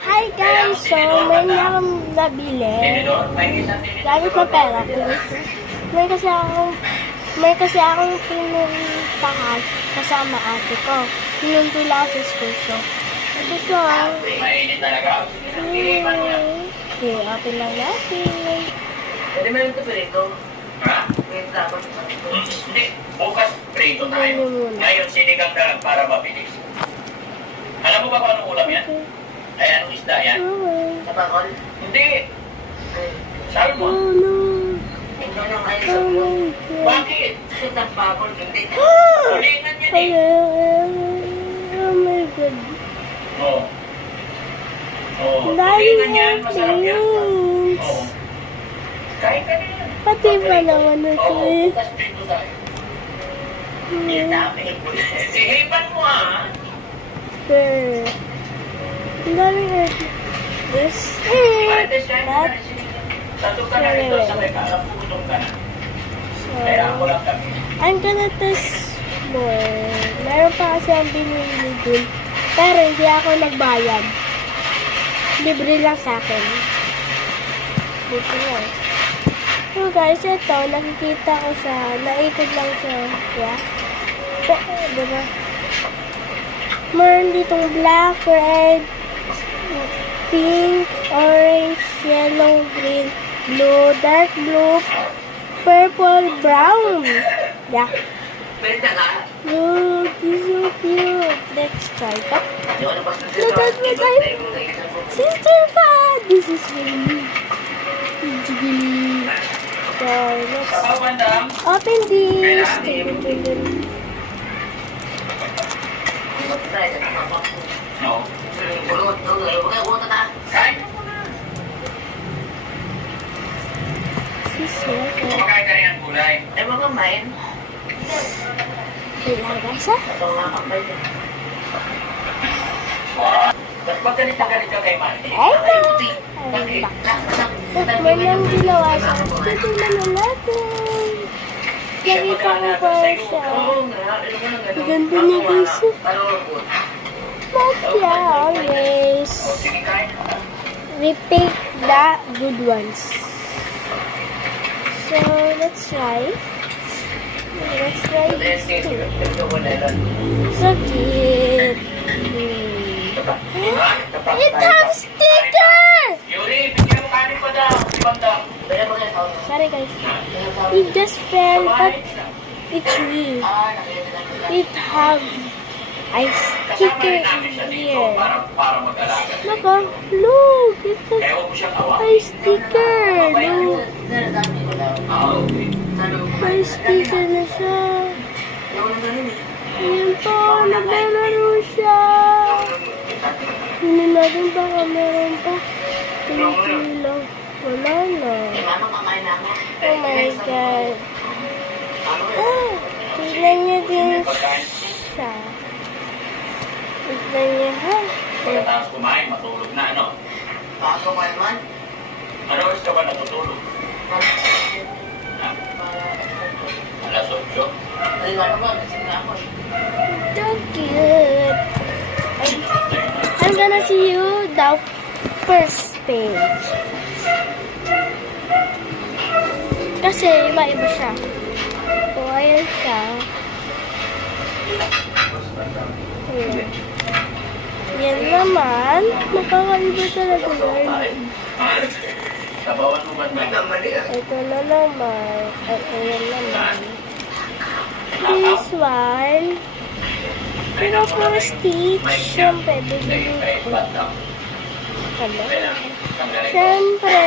Hi guys! So, may akong nabili. Gamit na pera ko. May kasi akong pinuntahan kasama ate ko. Sinundo lang sa school. So, ito siya. Okay, open lang natin. Pwede mo yung ito. Ha? Hindi. Bukas prito tayo. Ngayon, sinigang na lang para mabilis. Alam mo ba kung anong ulam yan? Ay, anong isda yan? Sa bakol? Hindi. Salmon. Oh no. Ito lang ay salmon. Bakit? Ito sa bakol. Hindi. Ulingan yan eh. Oh my God. Oo. Ulingan yan. Masarap yan. Oo. Kain ka na yan. Pati pa naman ito eh. Bukas prito tayo. Sihipan mo ah. Okay. Ang daming earth. This is that. Sato ka na rin doon sa may parang putong ka na. Kailangan ko lang kami. I'm gonna test more. Meron pa kasi ang binili dun. Pero hindi ako nagbayad. Libre lang sa akin. Buti lang. So guys, ito, nakikita ko siya. Naikot lang siya. Yeah. Diba? Meron ditong black, red, pink, orange, yellow, green, blue, dark blue, purple, brown. Yeah. Look, he's so cute. Let's try it. Look at my sister pad. This is really jiggly. So let's open this. No. Kumakain ka rin ang gulay. Ay, mga kumain. Wala guys ha? Ba't ganito kay Manny? Ay na! May nang ginawa siya. Dito naman natin. Nakita ko pa siya. Ganda niya guys. But yeah, always. We pick the good ones. So, let's try. Let's try this too. So cute. It has sticker! Yuri, bigyan mo kanin pa daw. Sorry guys. It just fell, but it's real. It have a sticker in here. Look, look, it's a sticker. Look. May sticker na siya. Ayan po, naglalaro siya. Hindi natin baka meron pa. Tumikilang. Wala na. Oh my God. Tignan niya din siya. Tignan niya ha. Pagkatapos kumain, matulog na, ano? Bago kumain man? Ano oras ka ba natutulog? Alas 8? Ay, ano ba? Gising na ako. So cute. I'm gonna see you the first page. Kasi iba-iba siya. So, ayan siya. Ayan. Yan naman. Nakakaiba talaga yan. Sabawan mo ba na? Ito na naman. Ay, ayan naman. This one. Pero for Stitch, siyempre, bibili ko. Siyempre,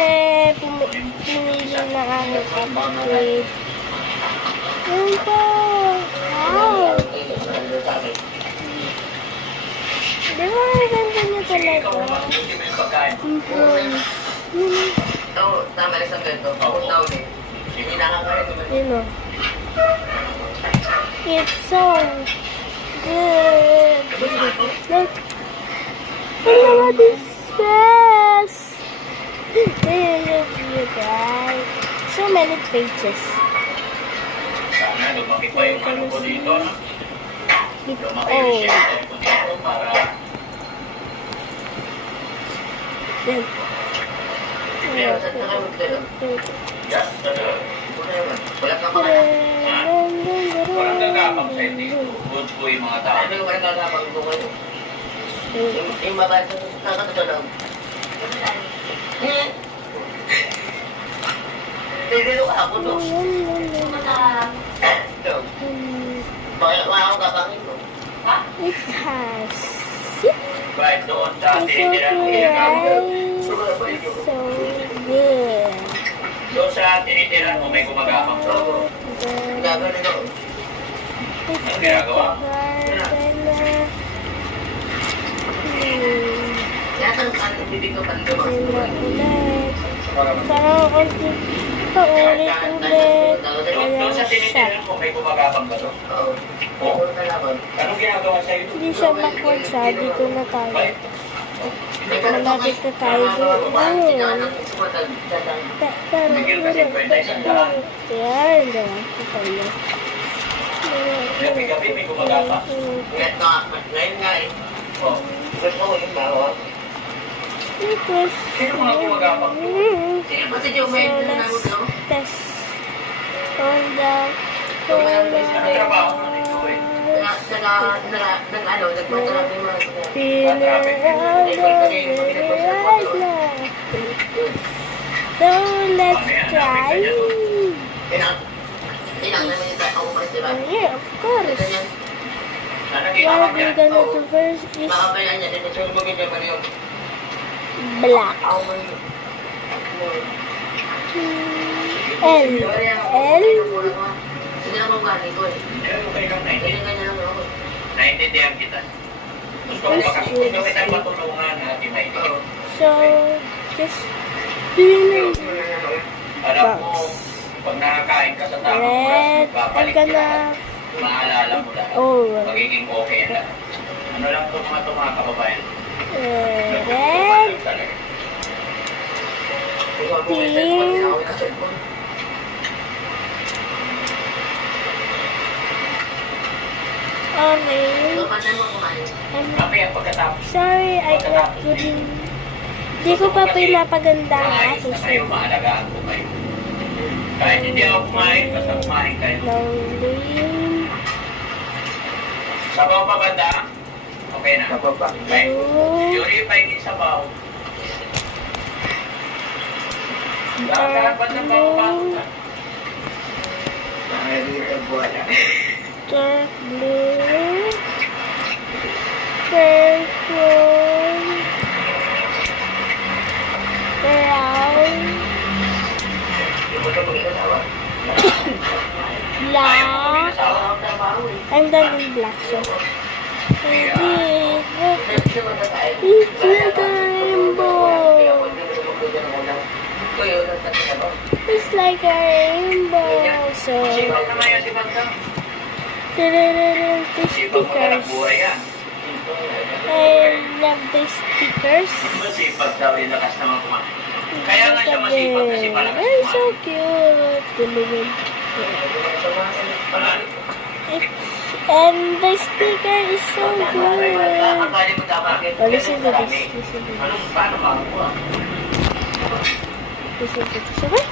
pinili na aking upgrade. Yan po. Wow. Di ba, ganda niya talaga. Tama rin sa ganito. Daw eh. Hindi nakakain naman. You know. It's so good. Look. Look at this dress. Look, you guys. So many pages. Sana lumaki pa yung ano ko dito. It's Lumaki yung old. shell ko dito para Then, Yan, talaga. Wala ka pa. Walang gagapang sa hindi. Goods ko yung mga tao. Ano yung walang gagapang ko ngayon? Yung babae sa kakatulog. Dito ka ako, no? Bakit ako gagapangin mo? Ha? it has Bakit doon sa so tinitirahan mo so good. Doon sa tinitirahan mo may gumagapang. Gagawin ito. Ano ginagawa? Yata ang bibig ko pang Parang konti paulit-ulit. Doon sa tinitirahan mo may gumagapang ba doon? Oo. Anong ginagawa sa'yo? Hindi siya makwad siya. Dito na tayo. Malapit na tayo doon. Yan. Gabi-gabi may gumagapang. Ngayon nga eh. Oo. Gusto ko yung bawa. Sino mga gumagapang doon? Sino ba si Joe May Let's test on the color. So let's try. Yeah, of course. What we're gonna do first is black. L. Naintindihan kita. Gusto ko kita matulungan natin may ito. So, just doing Alam mo, pag nakakain ka sa tamang oras, red. I'm babalik ka gonna lahat. Maalala mo lahat. Magiging okay na. Ano lang ito mga kababayan? red. Okay. Mamaya pagkatapos. Sorry, I couldn't. Hindi ko pa pinapaganda ang Maayos aking na kayo, maalagaan ko kayo. Kahit hindi ako kumain, basta kumain kayo. Lonely. Sabaw pa banda? Okay na. Sabaw pa. Okay. Yuri, paingin sabaw. Dapat ng bawa. Dark blue. Purple. Brown. Black. I'm done in black, so. Maybe. It's like a rainbow. It's like a rainbow. So. The stickers. I love the stickers. Masipag daw yung lakas naman kumain. Kaya nga siya masipag kasi malakas They're so kumain. cute. And the sticker is so good. Oh, listen to this. Listen to this. Paano makakuha? Listen to this. Okay?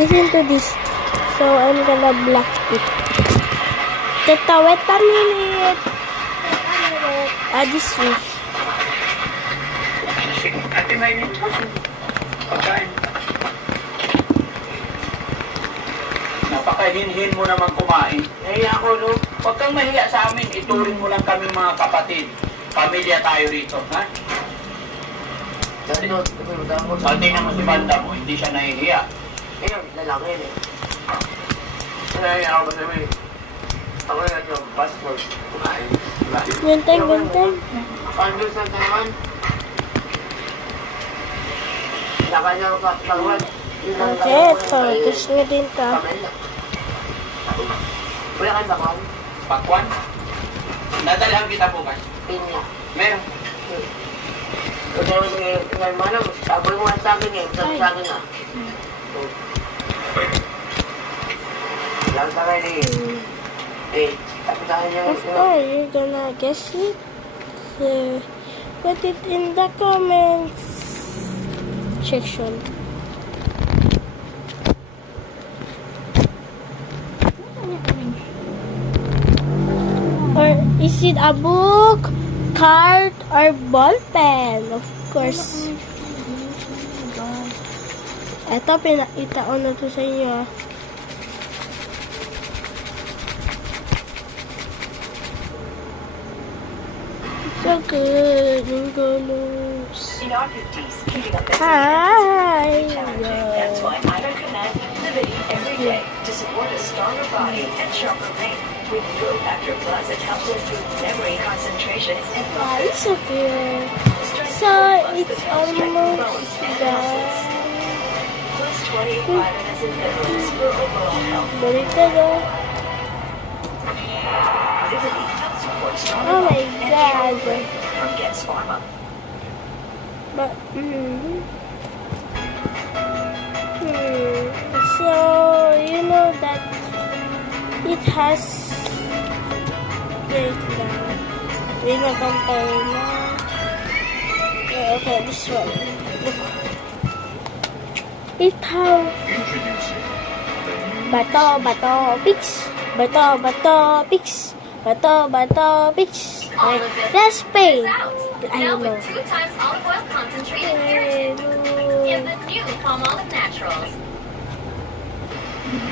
Listen to this. So, I'm gonna block it. Wait a minute. This wish. Ate Maylin, pagkain. Napakahinhin mo naman kumain. Nahiya ako, no? Huwag kang mahiya sa amin. Ituring mo lang kami mga kapatid. Pamilya tayo rito, ha? Sabi naman si Banda mo, hindi siya nahihiya. Lalaki yun eh. Nahiya ako ba sabi? Ako na yung passport. Kumain. Ganteng. Paano sa naman? Nakanya ko pagkawad. Okay, ito. Gusto nyo din to. Wala kang bakwan? Bakwan? Nadalhan kita bukas. Pinya. Meron. Kasi may manang, sabi mo sa akin eh. Sabi sa akin ah. Lang sa akin eh. Tapusahan niya. After, you're gonna guess it. Put it in the comments. section. Or is it a book, card, or ball pen? Of course. Ito, pinakita ko na to sa inyo. So good. Yung colors. In our 50s, keeping up with Hi. challenging. That's why I recommend Livity every day to support a stronger body and sharper brain. With Grow Factor Plus, it helps improve memory, concentration, and Ah, focus. it's so good. Strength So, Plus it's that helps strengthen bones almost and done. muscles. Plus 28 vitamins and minerals for overall health. Bonito, no? Livity helps support stronger Oh my body and sharper God. brain from Gens Pharma. But, So, you know that it has, wait lang. Pinapantay na. Okay, this one. Look. It has bato, pix. Bato, pix. Bato, pix. Okay, let's pay. I Now don't know. with 2 times olive oil concentrated keratin in the new Palmolive Naturals.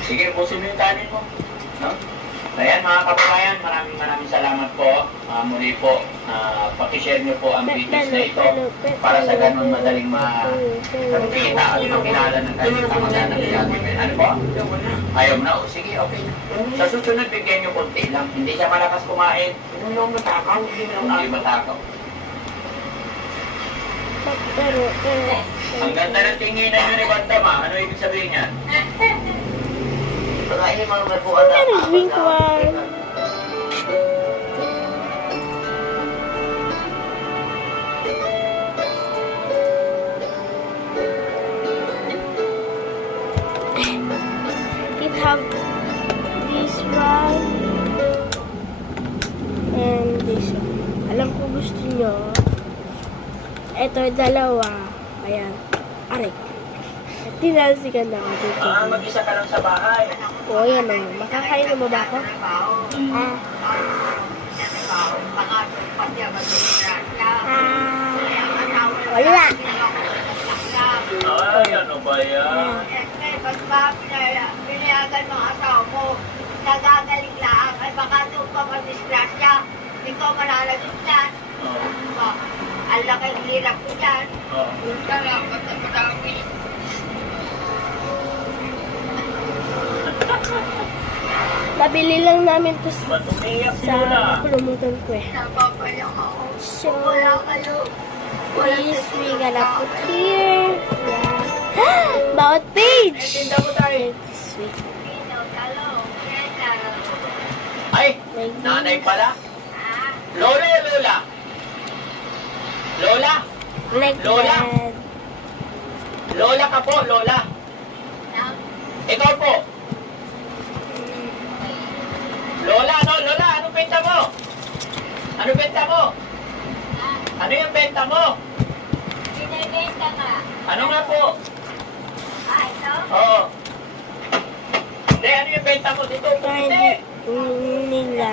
Sige, pusin mo yung kanin mo. No? Ayan mga kababayan, maraming salamat po. Muli po, pakishare niyo po ang videos na ito para sa ganun madaling makita at makilala ng kanyang kamag-anak natin. Ano po? Ayaw mo na? O sige, okay. Sa susunod, bigyan niyo konti lang. Hindi siya malakas kumain. Hindi matakaw. Pero, Ang ganda ng tinginan niyo ni Bantama. Ano ibig sabihin niyan? I'm gonna drink one. It have this one and this one. Alam ko gusto nyo. Ito, dalawa. Ayan. Aray. Tinalsikan na ako dito. Mag-isa ka lang sa bahay. O, ayan o. Makakain mo ba ako? Wala. Ay, ano ba yan? Pag ba pinayagan ng asawa mo, nagagaling lang, ay baka doon ka madisgrasya, hindi ko manalagot yan. Ang laki ng hirap ko yan. Doon ka lang, madami. Nabili lang namin to Ba't umiiyak si sa Lola? kulumutan ko eh. Napapayak ako. So, Wala kayo. please, we gonna put here. Yeah. Bawat page! Tinda ko tayo. Sweet. Pino, talo. Yan, talo. Ay, Like nanay this. pala. Ah, Lola o Lola? Lola? Like Lola? that. Lola ka po, Lola. Ikaw po. Lola, ano? Lola, anong benta mo? Ano benta mo? Ano yung benta mo? binibenta ka. Ano nga po? Ah, ito? Oo. Hindi, ano yung benta mo? Dito, Hindi hindi. nila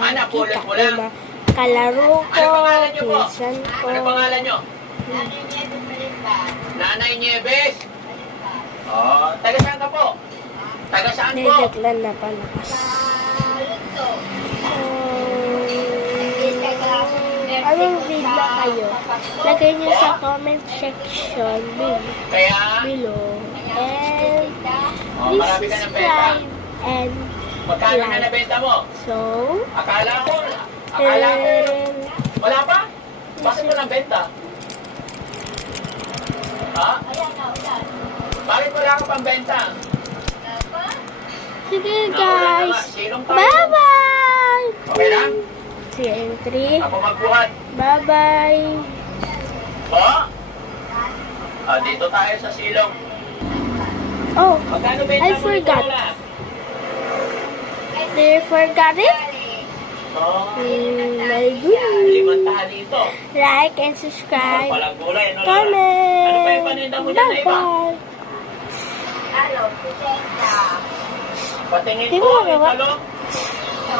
Anak, makita ulit mo ko lang. ba. Kalaro ko, Ano pangalan niyo po? pinsan ko. Ano pangalan nyo? Naninit ang balipa. Nanay Nieves. Balipa. Oh, taga saan ka po? Taga saan po? Nagdaglan na palakas. Luto. Anong grade na kayo? Lagay niyo sa comment section Kaya, below. And oh, please marami ka ng benta. subscribe and Magkano na like. nabenta mo? So, Akala ko, wala pa? Bakit mo nabenta? Ha? Ayan na, ulan. Bakit wala ka pang benta? sige Naulan na nga, guys. silong tayo. Bye-bye! Okay lang? See you in 3. Ako magbuhat. Bye-bye! Po? Dito tayo sa silong. Oh, Magkano benta I mo forgot. nito, Lola? did you forgot it? Oh, My goodness. 5 taha dito. Like and subscribe. Palang gulay, ano, Lola? Comment. Ano pa yung binenta mo dyan na iba? Bye-bye. Ano, 60. Patingin Di ko, mo magawa. italo. So,